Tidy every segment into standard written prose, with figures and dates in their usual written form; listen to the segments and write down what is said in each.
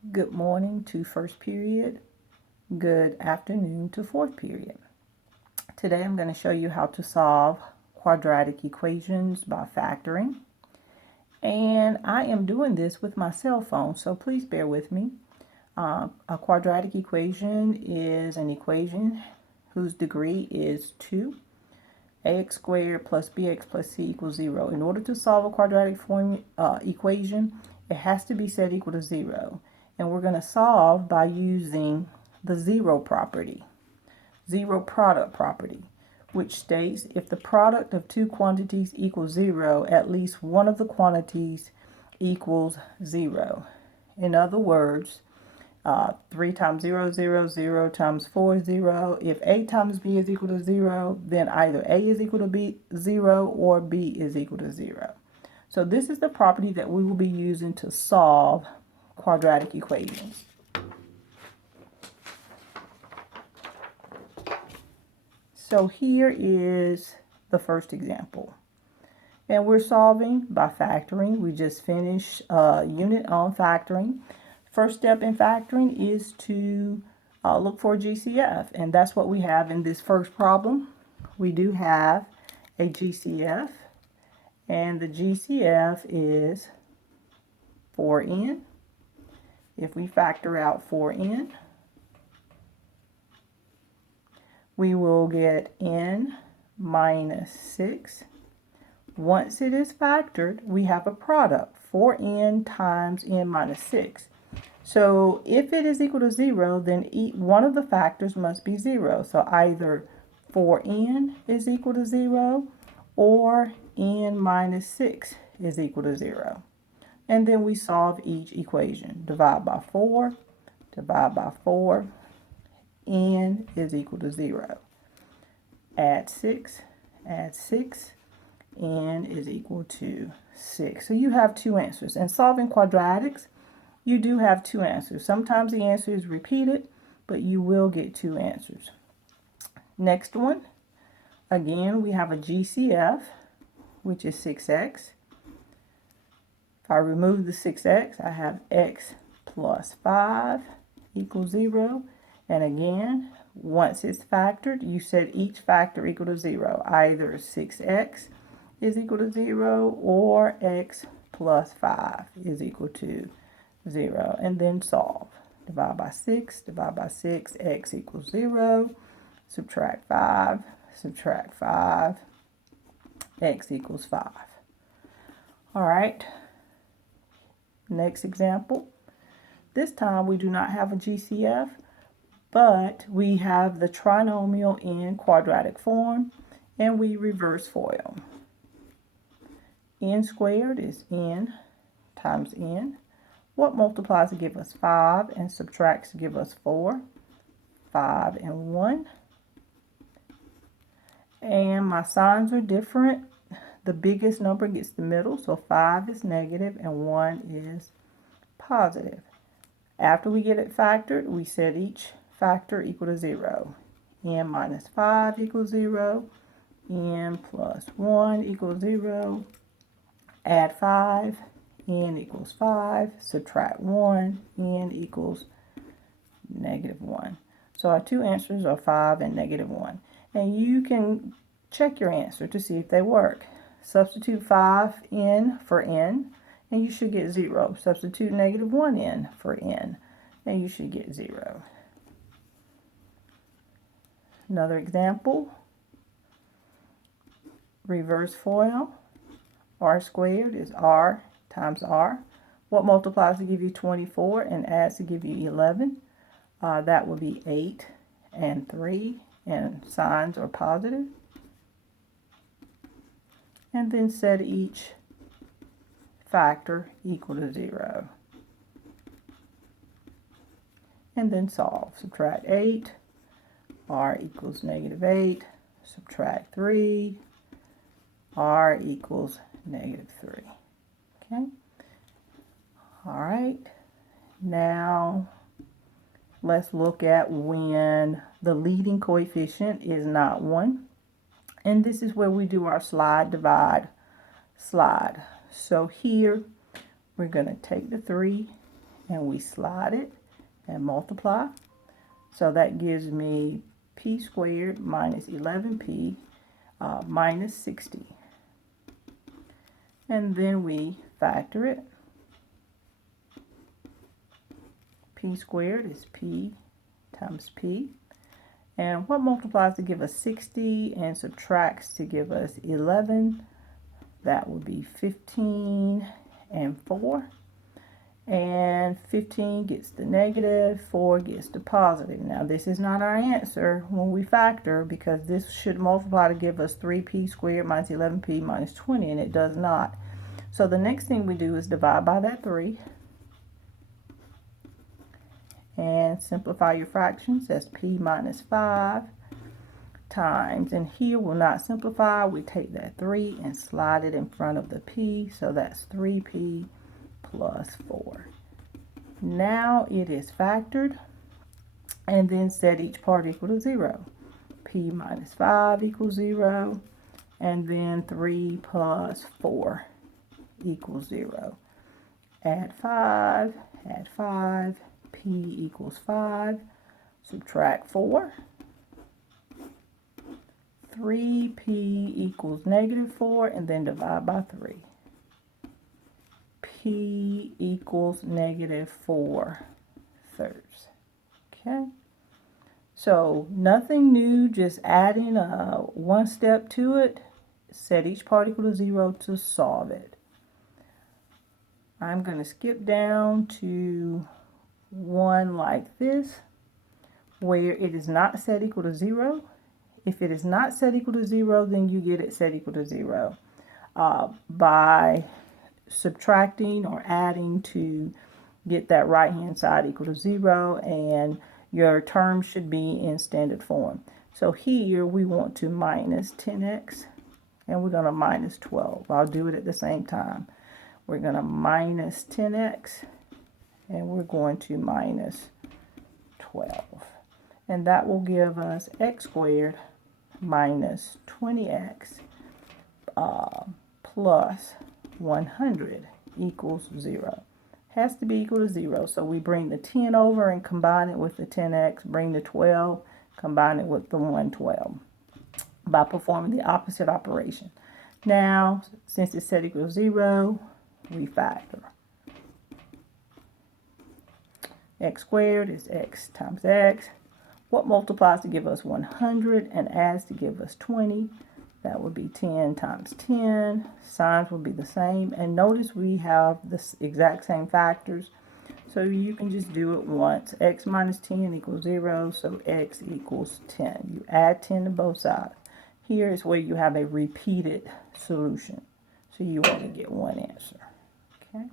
Good morning to first period. Good afternoon to fourth period. Today I'm going to show you how to solve quadratic equations by factoring. And I am doing this with my cell phone, so please bear with me. A quadratic equation is an equation whose degree is 2. Ax squared plus bx plus c equals 0. In order to solve a quadratic equation, it has to be set equal to 0. And we're going to solve by using the zero property, zero product property, which states if the product of two quantities equals 0, at least one of the quantities equals 0. In other words, 3 times 0, 0, 0 times 4 is 0. If A times B is equal to 0, then either A is equal to B 0 or B is equal to 0. So this is the property that we will be using to solve quadratic equations. So here is the first example. And we're solving by factoring. We just finished a unit on factoring. First step in factoring is to look for GCF, and that's what we have in this first problem. We do have a GCF, and the GCF is 4n. If we factor out 4n, we will get n minus 6. Once it is factored, we have a product, 4n times n minus 6. So if it is equal to 0, then one of the factors must be 0. So either 4n is equal to 0 or n minus 6 is equal to 0. And then we solve each equation. Divide by 4, divide by 4, n is equal to 0. Add 6, n is equal to 6. So you have two answers. And solving quadratics, you do have two answers. Sometimes the answer is repeated, but you will get two answers. Next one, again, we have a GCF, which is 6x. If I remove the 6x, I have x plus 5 equals 0. And again, once it's factored, you set each factor equal to 0. Either 6x is equal to 0 or x plus 5 is equal to 0, and then solve. Divide by 6, x equals 0. Subtract 5, x equals 5. All right, next example. This time we do not have a GCF, but we have the trinomial in quadratic form, and we reverse FOIL. N squared is n times n. What multiplies to give us 5 and subtracts to give us 4? 5 and 1. And my signs are different. The biggest number gets the middle, so 5 is negative and 1 is positive. After we get it factored, we set each factor equal to 0. n minus 5 equals 0. n plus 1 equals 0. Add 5. n equals 5, subtract 1, n equals negative 1. So our two answers are 5 and negative 1. And you can check your answer to see if they work. Substitute 5n for n, and you should get 0. Substitute negative 1n for n, and you should get 0. Another example, reverse FOIL. R squared is r times r. What multiplies to give you 24 and adds to give you 11? That would be 8 and 3, and signs are positive. And then set each factor equal to 0. And then solve. Subtract 8, r equals negative 8. Subtract 3, r equals negative 3. Okay. All right. Now let's look at when the leading coefficient is not 1. And this is where we do our slide, divide, slide. So here we're going to take the 3 and we slide it and multiply. So that gives me p squared minus 11p minus 60. And then we factor it. P squared is p times p. And what multiplies to give us 60 and subtracts to give us 11? That would be 15 and 4. And 15 gets the negative, 4 gets the positive. Now this is not our answer when we factor, because this should multiply to give us 3p squared minus 11p minus 20, and it does not. So the next thing we do is divide by that 3. And simplify your fractions. That's p minus 5 times, and here will not simplify. We take that 3 and slide it in front of the p, so that's 3p plus 4. Now it is factored, and then set each part equal to 0. P minus 5 equals 0, and then 3 plus 4 equals 0. Add 5, p equals 5, subtract 4, 3p equals negative 4, and then divide by 3. P equals negative 4 thirds. Okay, so nothing new, just adding one step to it. Set each part equal to 0 to solve it. I'm going to skip down to one like this, where it is not set equal to 0. If it is not set equal to 0, then you get it set equal to 0 by subtracting or adding to get that right hand side equal to 0, and your term should be in standard form. So here we want to minus 10x, and we're going to minus 12. I'll do it at the same time. We're going to minus 10x, and we're going to minus 12. And that will give us x squared minus 20x plus 100 equals 0. Has to be equal to 0. So we bring the 10 over and combine it with the 10x. Bring the 12, combine it with the 112 by performing the opposite operation. Now, since it's set equal to 0, we factor. X squared is x times x. What multiplies to give us 100 and adds to give us 20? That would be 10 times 10. Signs will be the same. And notice we have the exact same factors. So you can just do it once. X minus 10 equals 0, so x equals 10. You add 10 to both sides. Here is where you have a repeated solution. So you only get one answer. Okay.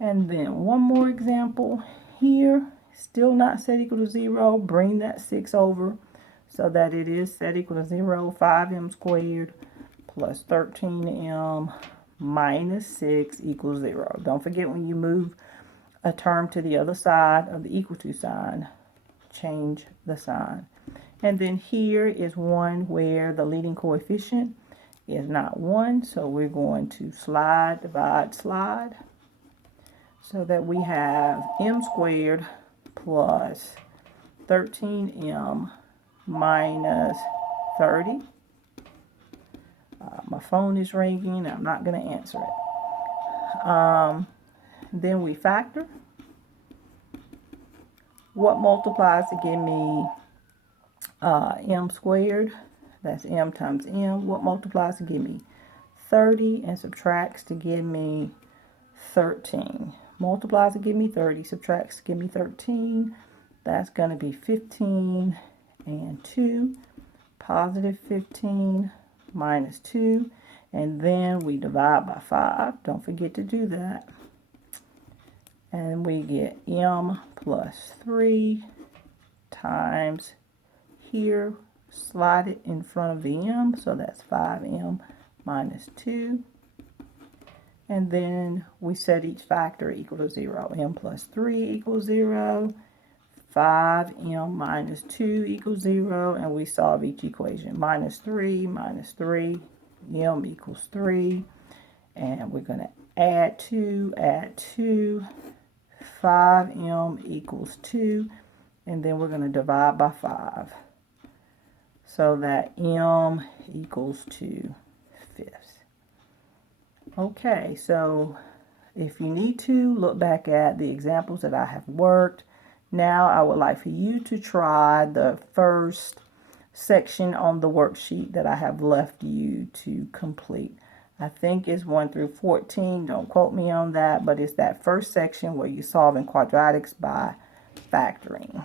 And then one more example here. Still not set equal to 0. Bring that 6 over so that it is set equal to 0. 5m squared plus 13m minus 6 equals 0. Don't forget, when you move a term to the other side of the equal to sign, change the sign. And then here is one where the leading coefficient is not 1, so we're going to slide, divide, slide, so that we have m squared plus 13m minus 30. My phone is ringing. I'm not going to answer it. Then we factor. What multiplies to give me m squared? That's m times m. What multiplies to give me 30 and subtracts to give me 13? Multiplies to give me 30, subtracts to give me 13. That's going to be 15 and 2. Positive 15 minus 2. And then we divide by 5. Don't forget to do that. And we get m plus 3 times here. Slide it in front of the m, so that's 5m minus 2. And then we set each factor equal to 0. M plus 3 equals 0. 5m minus 2 equals 0. And we solve each equation. Minus 3, m equals 3. And we're going to add 2, 5m equals 2, and then we're going to divide by 5. So that m equals 2/5. Okay, so if you need to, look back at the examples that I have worked. Now I would like for you to try the first section on the worksheet that I have left you to complete. I think it's 1 through 14. Don't quote me on that, but it's that first section where you're solving quadratics by factoring.